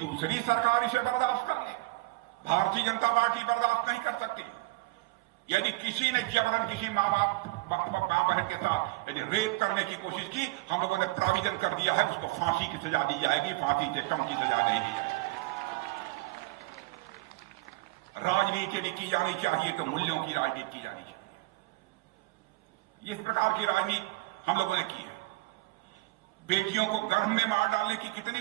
दूसरी सरकार इसे बर्दाश्त कर ले। भारतीय जनता पार्टी बर्दाश्त नहीं कर सकती। यदि किसी ने जबरन किसी माँ बहन के साथ यदि रेप करने की कोशिश की, हम लोगों ने प्रोविजन कर दिया है उसको फांसी की सजा दी जाएगी, फांसी से कम की सजा नहीं दी जाएगी। राजनीति यदि की जानी चाहिए तो मूल्यों की राजनीति की जानी चाहिए। इस प्रकार की राजनीति हम लोगों ने की है। बेटियों को गर्भ में मार डालने की कितनी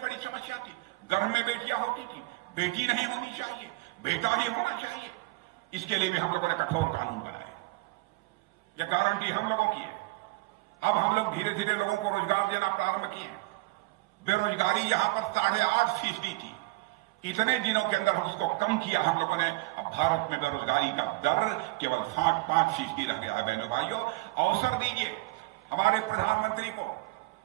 बड़ी समस्या थी। गर्भ में बेटियां होती थी, बेटी नहीं होनी चाहिए, बेटा ही होना चाहिए। इसके लिए भी हम लोगों ने कठोर कानून बनाए। यह गारंटी हम लोगों की है। अब हम लोग धीरे धीरे लोगों को रोजगार देना प्रारंभ किए। बेरोजगारी यहां पर 8.5% थी। इतने दिनों के अंदर उसको कम किया हम लोगों ने। अब भारत में बेरोजगारी का दर केवल 5% रह गया है। बहनों भाइयों, अवसर दीजिए हमारे प्रधानमंत्री को।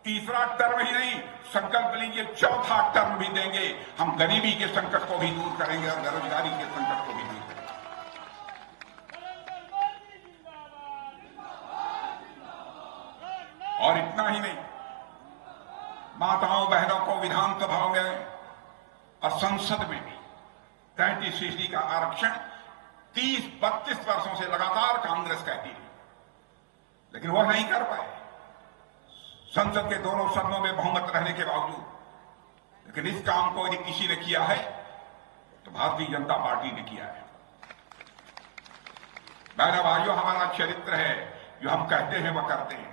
तीसरा टर्म ही नहीं, संकल्प लीजिए चौथा टर्म भी देंगे। हम गरीबी के संकट को भी दूर करेंगे और बेरोजगारी के संकट को भी दूर करेंगे। और इतना ही नहीं, माताओं बहनों को विधानसभा में और संसद में भी 33% का आरक्षण 30-32 वर्षों से लगातार कांग्रेस कहती रही, लेकिन वो नहीं कर पाए संसद के दोनों सदनों में बहुमत रहने के बावजूद। लेकिन इस काम को यदि किसी ने किया है तो भारतीय जनता पार्टी ने किया है। बहनों भाइयों, हमारा चरित्र है, जो हम कहते हैं वह करते हैं।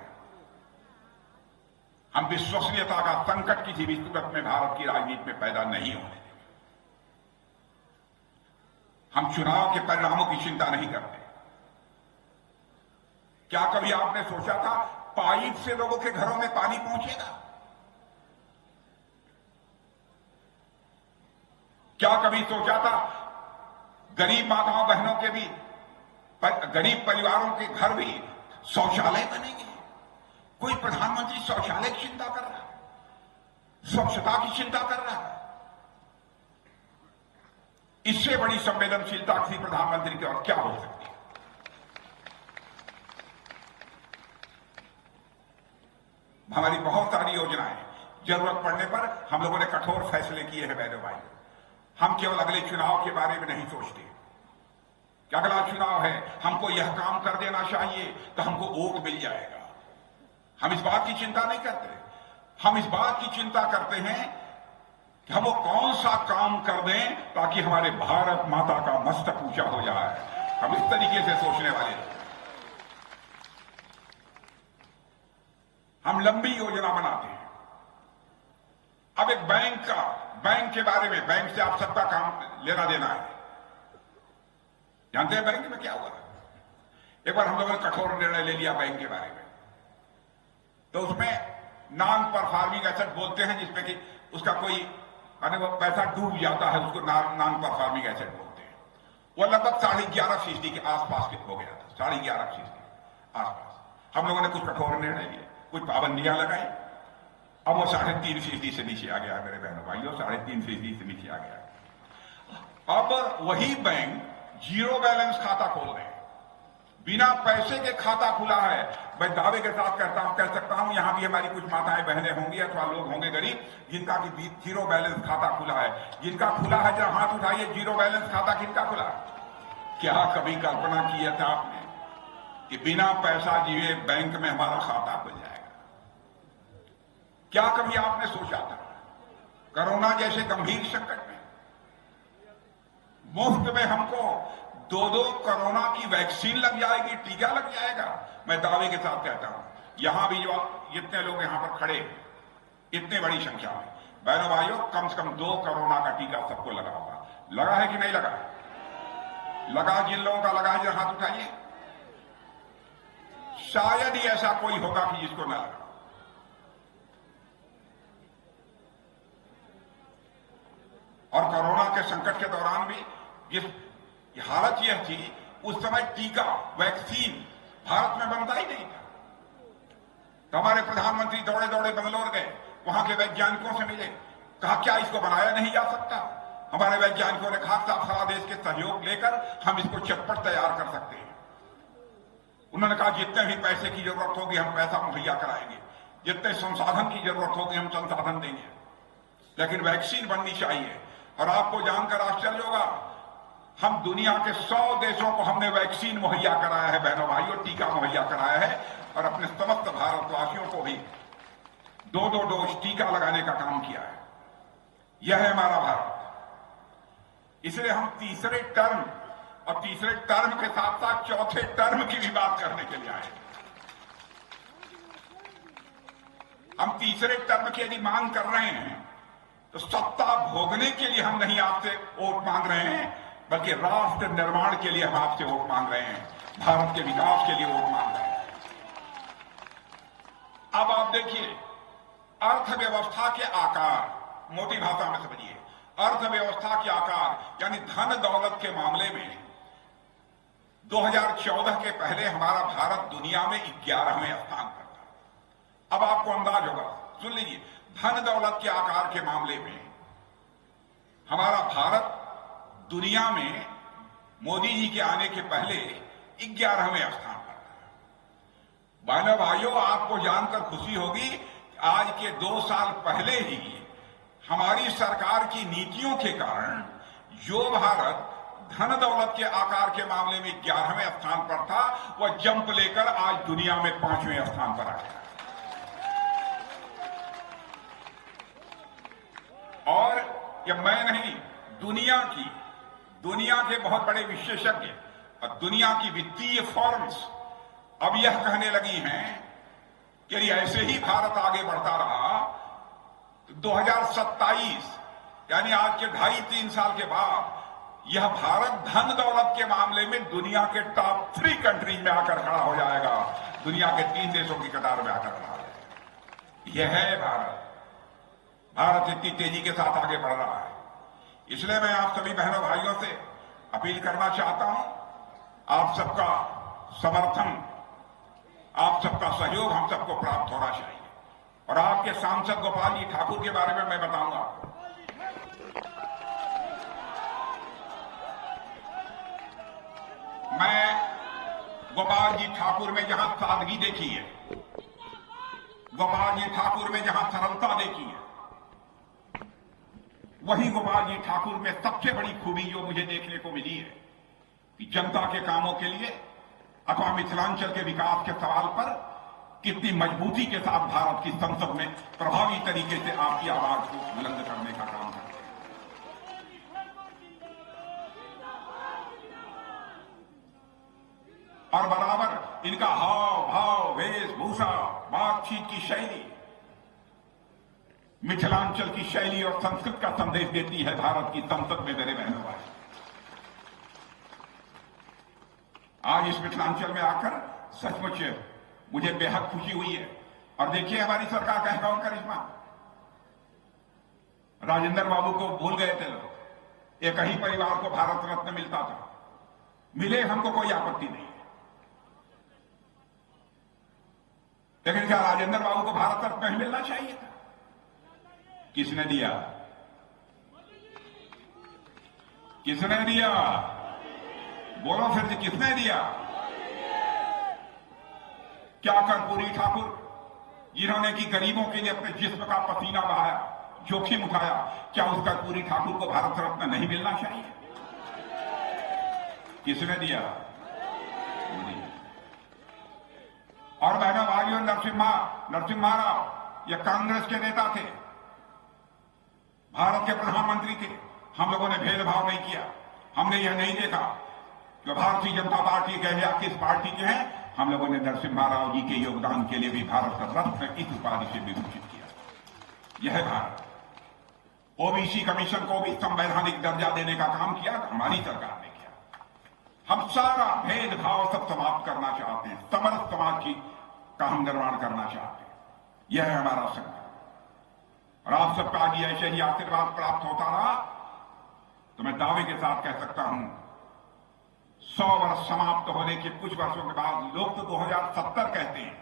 हम विश्वसनीयता का संकट किसी भी सूरत में भारत की राजनीति में पैदा नहीं होने देंगे। हम चुनाव के परिणामों की चिंता नहीं करते। क्या कभी आपने सोचा था पाइप से लोगों के घरों में पानी पहुंचेगा? क्या कभी सोचा था गरीब माताओं बहनों के भी, गरीब परिवारों के घर भी शौचालय बनेंगे? कोई प्रधानमंत्री शौचालय की चिंता कर रहा है, स्वच्छता की चिंता कर रहा है? इससे बड़ी संवेदनशीलता किसी प्रधानमंत्री की और क्या हो सकती है? हमारी बहुत सारी योजनाएं, जरूरत पड़ने पर हम लोगों ने कठोर फैसले किए हैं। बहनों भाई, हम केवल अगले चुनाव के बारे में नहीं सोचते कि अगला चुनाव है, हमको यह काम कर देना चाहिए तो हमको वोट मिल जाएगा। हम इस बात की चिंता नहीं करते। हम इस बात की चिंता करते हैं कि हम वो कौन सा काम कर दें ताकि हमारे भारत माता का मस्तक ऊंचा हो जाए। हम इस तरीके से सोचने वाले हैं। हम लंबी योजना बनाते हैं। अब एक बैंक के बारे में, बैंक से आप सबका काम लेना देना है। जानते हैं बैंक में क्या हुआ? एक बार हम लोगों ने कठोर निर्णय ले लिया बैंक के बारे में, तो उसमें नॉन परफॉर्मिंग एसेट बोलते हैं, जिसमें कि उसका कोई वो पैसा डूब जाता है, उसको नॉन परफॉर्मिंग एसेट बोलते हैं। वो लगभग 11.5% के आसपास हो गया था, 11.5% के आसपास। हम लोगों ने कुछ कठोर निर्णय लिए, कुछ पाबंदियां लगाई। अब वो 3.5% से नीचे आ गया है। मेरे बहनों भाइयों, 3.5% से नीचे आ गया है। अब वही बैंक जीरो बैलेंस खाता खोल रहे हैं, बिना पैसे के खाता खुला है। मैं दावे के साथ कह सकता हूं, यहां भी हमारी कुछ माताएं बहनें होंगी अथवा लोग होंगे गरीब, जिनका कि जीरो बैलेंस खाता खुला है। जिनका खुला है जरा हाथ उठाइए, जीरो बैलेंस खाता किनका खुला है? क्या कभी कल्पना किया था आपने कि बिना पैसा दिए बैंक में हमारा खाता खुल जाएगा? क्या कभी आपने सोचा था कोरोना जैसे गंभीर संकट में मुफ्त में हमको 2 कोरोना की वैक्सीन लग जाएगी, टीका लग जाएगा? मैं दावे के साथ कहता हूं, यहां भी जो जितने लोग यहां पर खड़े, इतने बड़ी संख्या में, बहनों भाइयों, कम से कम 2 कोरोना का टीका सबको लगा होगा। लगा है कि नहीं लगा? लगा? जिन लोगों का लगा है जरा हाथ उठाइए। शायद ही ऐसा कोई होगा कि जिसको ना लगा। और कोरोना के संकट के दौरान भी जिस हालत यह थी, उस समय टीका, वैक्सीन भारत में बनता ही नहीं था। तो हमारे प्रधानमंत्री दौड़े दौड़े बंगलोर गए, वहां के वैज्ञानिकों से मिले, कहा क्या इसको बनाया नहीं जा सकता? हमारे वैज्ञानिकों ने कहा सारा देश के सहयोग लेकर हम इसको चटपट तैयार कर सकते हैं। उन्होंने कहा जितने भी पैसे की जरूरत होगी हम पैसा मुहैया कराएंगे, जितने संसाधन की जरूरत होगी हम संसाधन देंगे, लेकिन वैक्सीन बननी चाहिए। और आपको जानकर आश्चर्य होगा, हम दुनिया के 100 देशों को हमने वैक्सीन मुहैया कराया है बहनों भाइयों, टीका मुहैया कराया है, और अपने समस्त भारतवासियों को भी 2-2 डोज टीका लगाने का काम किया है। यह है हमारा भारत। इसलिए हम तीसरे टर्म और तीसरे टर्म के साथ साथ चौथे टर्म की भी बात करने के लिए आए। हम तीसरे टर्म की यदि मांग कर रहे हैं तो सत्ता भोगने के लिए हम नहीं आपसे वोट मांग रहे हैं, बल्कि राष्ट्र निर्माण के लिए हम आपसे वोट मांग रहे हैं, भारत के विकास के लिए वोट मांग रहे हैं। अब आप देखिए, अर्थव्यवस्था के आकार, मोटी भाषा में समझिए, अर्थव्यवस्था के आकार यानी धन दौलत के मामले में 2014 के पहले हमारा भारत दुनिया में 11वें स्थान पर था। अब आपको अंदाज होगा, सुन लीजिए, धन दौलत के आकार के मामले में हमारा भारत दुनिया में मोदी जी के आने के पहले 11वें स्थान पर था। बहनों भाइयों, आपको जानकर खुशी होगी, आज के 2 साल पहले ही हमारी सरकार की नीतियों के कारण जो भारत धन दौलत के आकार के मामले में 11वें स्थान पर था, वह जंप लेकर आज दुनिया में 5वें स्थान पर आ गया। और यह मैं नहीं, दुनिया के बहुत बड़े विशेषज्ञ और दुनिया की वित्तीय फर्म्स अब यह कहने लगी हैं कि यदि ऐसे ही भारत आगे बढ़ता रहा तो 2027 यानी आज के 2.5-3 साल के बाद यह भारत धन दौलत के मामले में दुनिया के टॉप 3 कंट्रीज में आकर खड़ा हो जाएगा, दुनिया के 3 देशों की कतार में आकर खड़ा हो जाएगा। यह है भारत। भारत इतनी तेजी के साथ आगे बढ़ रहा है। इसलिए मैं आप सभी बहनों भाइयों से अपील करना चाहता हूं, आप सबका समर्थन, आप सबका सहयोग हम सबको प्राप्त होना चाहिए। और आपके सांसद गोपाल जी ठाकुर के बारे में मैं बताऊंगा आपको। मैं गोपाल जी ठाकुर में जहां सादगी देखी है, गोपाल जी ठाकुर में जहां सरलता देखी है, वही गोपाल जी ठाकुर में सबसे बड़ी खूबी जो मुझे देखने को मिली है कि जनता के कामों के लिए अथवा मिथिलांचल के विकास के सवाल पर कितनी मजबूती के साथ भारत की संसद में प्रभावी तरीके से आपकी आवाज को बुलंद करने का काम करते हैं। और बराबर इनका हाव भाव, वेशभूषा, बातचीत की शैली मिथिलांचल की शैली और संस्कृत का संदेश देती है भारत की संसद में। मेरे बहनों भाई, आज इस मिथिलांचल में आकर सचमुच मुझे बेहद खुशी हुई है। और देखिए, हमारी सरकार का है कौन करिश्मा। राजेंद्र बाबू को भूल गए थे लोग, एक ही परिवार को भारत रत्न मिलता था, मिले, हमको कोई आपत्ति नहीं है, लेकिन क्या राजेंद्र बाबू को भारत रत्न नहीं मिलना चाहिए था? किसने दिया? किसने दिया? बोलो फिर से, किसने दिया? क्या कर्पूरी ठाकुर, जिन्होंने की गरीबों के लिए अपने जिस्म का पसीना बहाया, जोखिम उठाया, क्या उस कर्पूरी ठाकुर को भारत रत्न नहीं मिलना चाहिए? किसने दिया? और बहनों भाइयों, नरसिम्हा राव ये कांग्रेस के नेता थे, भारत के प्रधानमंत्री थे। हम लोगों ने भेदभाव नहीं किया। हमने यह नहीं देखा कि भारतीय जनता पार्टी के या किस पार्टी के हैं। हम लोगों ने नरसिम्हा राव जी के योगदान के लिए भी भारत का रत्न इस उपाधि से विभूषित किया। यह है भारत। ओबीसी कमीशन को भी संवैधानिक दर्जा देने का काम किया, हमारी सरकार ने किया। हम सारा भेदभाव सब समाप्त करना चाहते हैं, समरस समाज का हम निर्माण करना चाहते हैं। यह है हमारा संकल्प। और आप सबका आगे ऐसे ही आशीर्वाद प्राप्त होता रहा तो मैं दावे के साथ कह सकता हूं, 100 वर्ष समाप्त होने के कुछ वर्षों के बाद, लोग तो 2070 कहते हैं,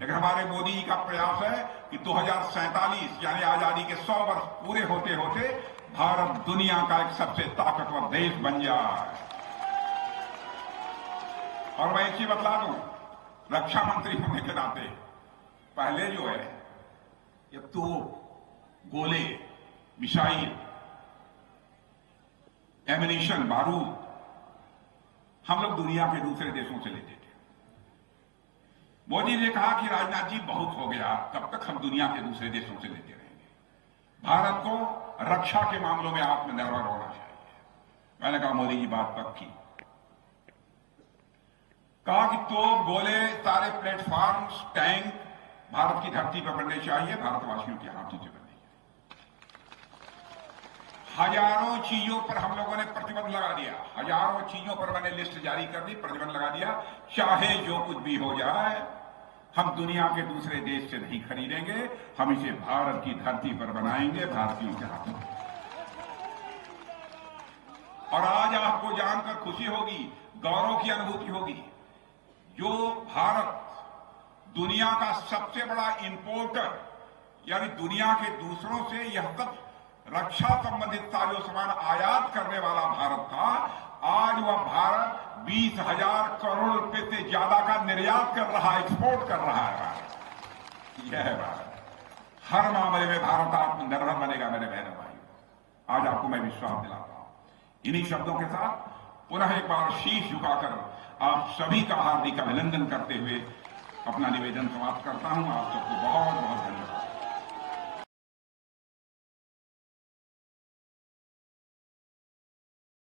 लेकिन हमारे मोदी जी का प्रयास है कि 2047 यानी आजादी के 100 वर्ष पूरे होते होते भारत दुनिया का एक सबसे ताकतवर देश बन जाए। और मैं एक चीज बतला दूं, रक्षा मंत्री होने के नाते पहले जो है ये तो गोले, मिसाइल, एमिनेशन, बारूद हम लोग दुनिया के दूसरे देशों से लेते थे। मोदी ने कहा कि राजनाथ जी बहुत हो गया, कब तक हम दुनिया के दूसरे देशों से लेते रहेंगे। भारत को रक्षा के मामलों में आत्मनिर्भर होना चाहिए। मैंने कहा मोदी जी बात पक्की। कहा कि तोप, गोले, सारे प्लेटफॉर्म्स, टैंक भारत की धरती पर बनने चाहिए, भारतवासियों के हाथों से बनने चाहिए। हजारों चीजों पर हम लोगों ने प्रतिबंध लगा दिया, हजारों चीजों पर मैंने लिस्ट जारी कर दी, प्रतिबंध लगा दिया। चाहे जो कुछ भी हो जाए, हम दुनिया के दूसरे देश से नहीं खरीदेंगे, हम इसे भारत की धरती पर बनाएंगे, भारतीयों के हाथों में। और आज आपको जानकर खुशी होगी, गौरव की अनुभूति होगी, जो भारत दुनिया का सबसे बड़ा इंपोर्टर, यानी दुनिया के दूसरों से यह तक रक्षा संबंधित साजो सामान आयात करने वाला भारत था, आज वह भारत 20,000 करोड़ रुपए से ज्यादा का निर्यात कर रहा है, एक्सपोर्ट कर रहा है भारत। यह है भारत। हर मामले में भारत आत्मनिर्भर बनेगा मेरे बहनों भाइयों। आज आपको मैं विश्वास दिलाता हूं। इन्हीं शब्दों के साथ पुनः एक बार शीश झुकाकर आप सभी का हार्दिक अभिनंदन करते हुए अपना निवेदन समाप्त करता हूं। आप सबको बहुत बहुत धन्यवाद।